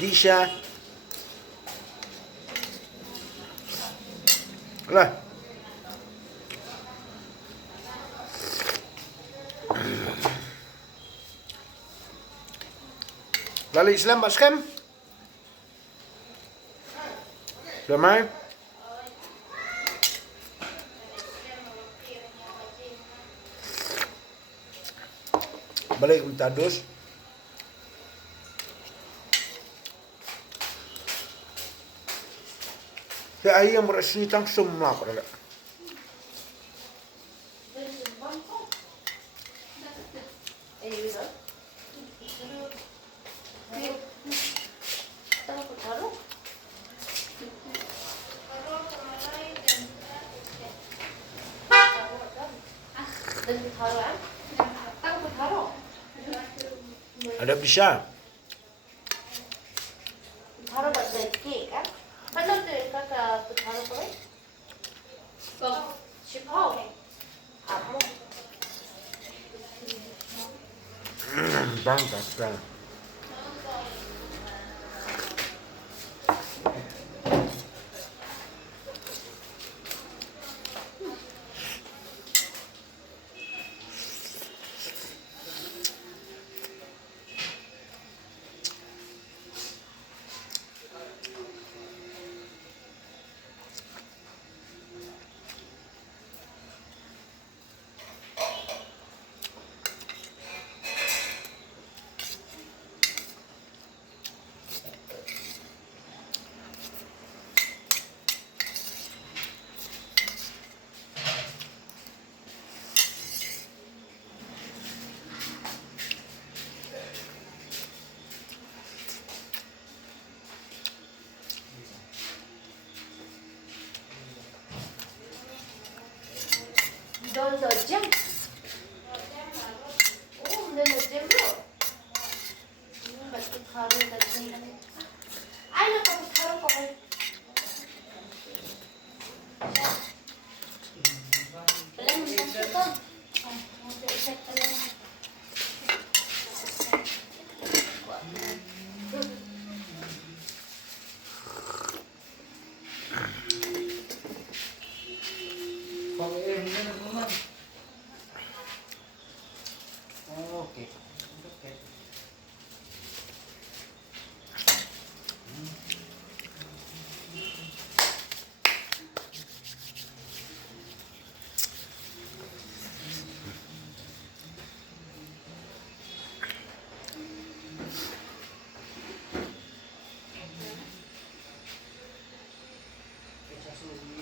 Di siya. Wala. Lali Islam baskem. Damai. Balik untados. Kaya ayam resitang sumla pada. Ada bisa. 바로 만들기 kan? 팔로들 kakak tuh baru boleh? Sipau. Kamu. Bang bang. 넌 넣었지? 오, 근데 넣었지? 맛있게 가루에다 넣는 아이, 나 가서 다른 거 할. 그래, 맛있어. Oke. Oke. Kita suruh